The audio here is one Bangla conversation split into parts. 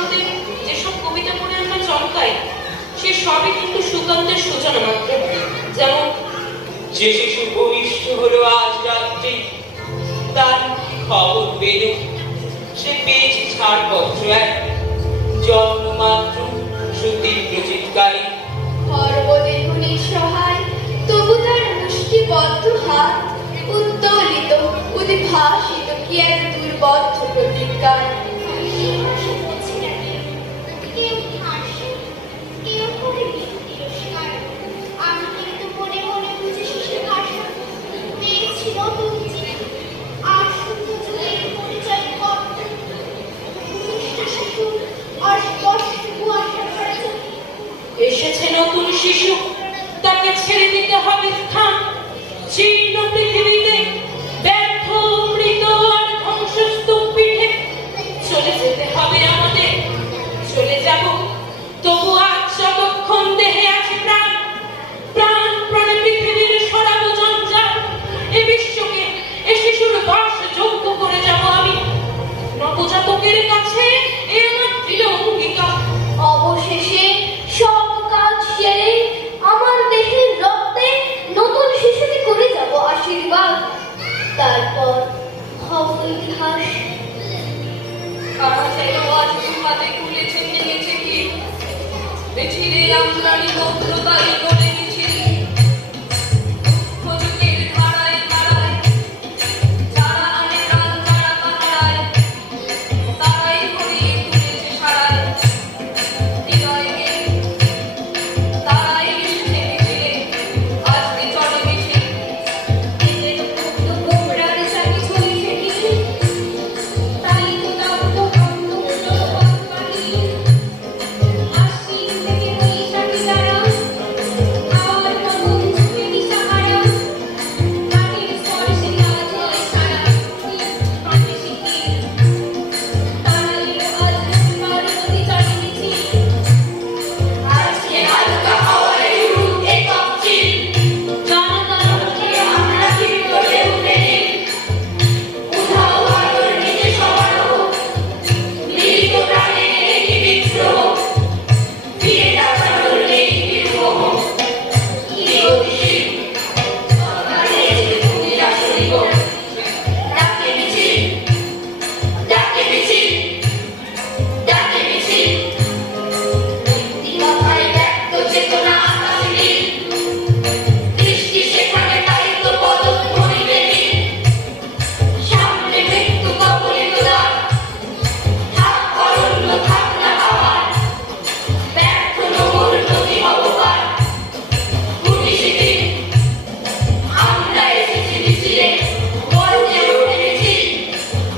সুকান্তের যেসব কবিতা পড়ে আমরা চমকাই, সে সবই কিন্তু সুকান্তের সূচনা মাত্র। যেমন যে শিশু ভূমিষ্ঠ হলো আজ রাত্রে, তার খবর পেল সে পেয়েছে ছাড়পত্র এক, জন্মমাত্র সুতীব্র চিৎকারী। সর্বদেহ নিঃসহায়, তবু তার মুষ্টিবদ্ধ হাত উত্তোলিত উদ্ভাসিত কি এক দুর্বদ্ধ প্রতিজ্ঞায়। এসেছে নতুন শিশু, তাকে ছেড়ে দিতে হবে স্থান। জীর্ণ পৃথিবীতে ব্যর্থ মৃত আর ধ্বংসস্তূপ পিঠে চলে যেতে হবে আমাদের। চলে যাব, তবু আজ যতক্ষণ দেহে আছে প্রাণ, প্রাণ প্রাণে পৃথিবীর সরাব জঞ্জাল। এ বিশ্বকে এ শিশুর বাসযোগ্য করে যাব আমি। নবজাতকের কাছে এ আমার দৃঢ় অঙ্গীকার। অবশেষে সব কাজ সেরে আমার দেহের রক্তে নতুন শিশুকে করে যাব আশীর্বাদ। তারপর হব ইতিহাস। কারা যেন আজ হাতে খুলেছে নিয়েছে কি, বেছিরে আমরানি বক্রতাই করে মিছিল। দুঃখযুগের ধারায় ধারায় যারা আনে প্রাণ, যারা পাহারায়, তারাই হরিয়ে তুলেছে সারায় হৃদয়কে। তারাই এসেছে মিছিলে, আজকে চলে মিছিল। এদের মুক্ত গোমরার সাথে চলেছে কিছু, তাই তো দগ্ধ বন্ধুত্ব পথবাহী। আশ্বিন থেকে বৈশাখী যারা আমার মন ছুঁয়ে দিশাহারা, মাটির স্পর্শে আজ হয় সারা প্রাণে শিথিল। তারা এলো আজ হাসিমার নদী চলে মিছিল। আজকে হালকা হাওয়ায় উঠে কপচিল, জনগণকে আমরা চিত্ত ঢেউ নেই। উধাও আলোর নিচে সমারোহ, মিলিত প্রাণে একই বিদ্রোহ। ফিরে তাকানোর নেই বিদ্রোহ। কি গতিশীল বাংলাদেশের ভূমি রাসরিক, ডাকে মিছিল, ডাকে মিছিল, ডাকে মিছিল। দিবাভাই ব্যক্ত চেতনা আকাশ নীল, দৃষ্টি সেখানে দায়িত্ব পদধ্বনিতে নীল। সামনে মৃত্যু কবলিত দ্বার, থাক অরণ্য থাক না পাহাড়। ব্যর্থ নোঙর নদী ভগবান গুটি শিথিল। আমরা এসেছি মিছিলে, গর্জে ওঠে মিছিল,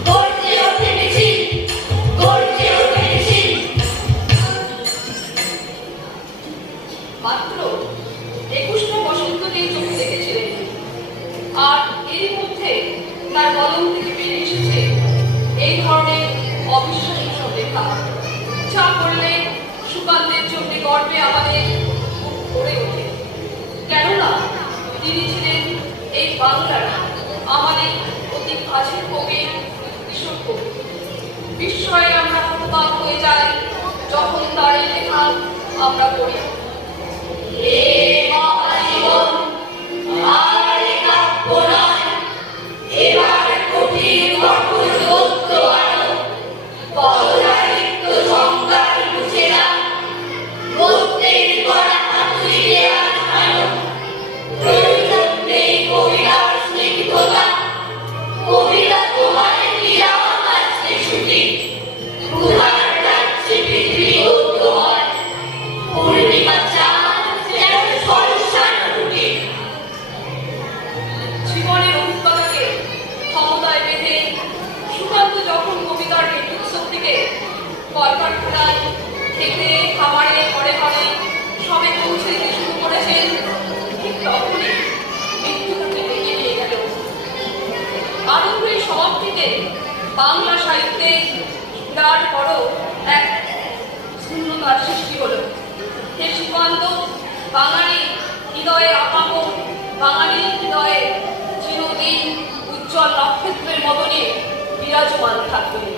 গর্জে ওঠে মিছিল, গর্জে ওঠে মিছিল। মাত্র 21টা বসন্তকেই চোখ দেখেছিলেন, আর এর মধ্যে তার কলম থেকে বেরিয়ে এসেছে এই ধরনের অবিশ্বাস্য সব লেখা, যা পড়লে সুকান্তের চোখে গর্বে আমাদের বুক ভরে ওঠে। কেননা তিনি ছিলেন এই বাংলার আমাদের অতি কাছের কবি, কৃষক কবি। বিস্ময়ে আমরা হতবাক হয়ে যাই যখন তার এই লেখা আমরা পড়ি। এ মহাজীবন আর এ কাব্য নয়, এবার কঠিন কঠোর সত্য আনো। পদদারিত্ব সংজ্ঞার মুছে দাও, গদ্যের করা হাতুড়িতে আজ আনো। প্রয়োজন নেই কবিতার স্নিগ্ধতা, কবিতা তোমায় দিলাম আজকে ছুটি। ক্ষুধার রাজ্যে পৃথিবী গদ্য হয়, পূর্ণিমা চাঁদ যেন সরসান রুটি। জীবনের অভিজ্ঞতাকে ক্ষমতায় বেঁধে সুকান্ত যখন কবিতার নেতৃত্ব থেকে কলকারখানায় থেকে খামারে ঘরে ঘরে সবে পৌঁছে দিতে শুরু করেছেন, ঠিক তখনই মৃত্যু তাকে ডেকে নিয়ে গেল। আনন্দের সমাপ্তিতে বাংলা সাহিত্যে বিরাট বড় এক শূন্যতার সৃষ্টি হলো। হে সুকান্ত, বাঙালি হৃদয়ে আপামো, বাঙালি হৃদয়ে চিরদিন উজ্জ্বল নক্ষত্রের মতনই বিরাজমান থাকবে।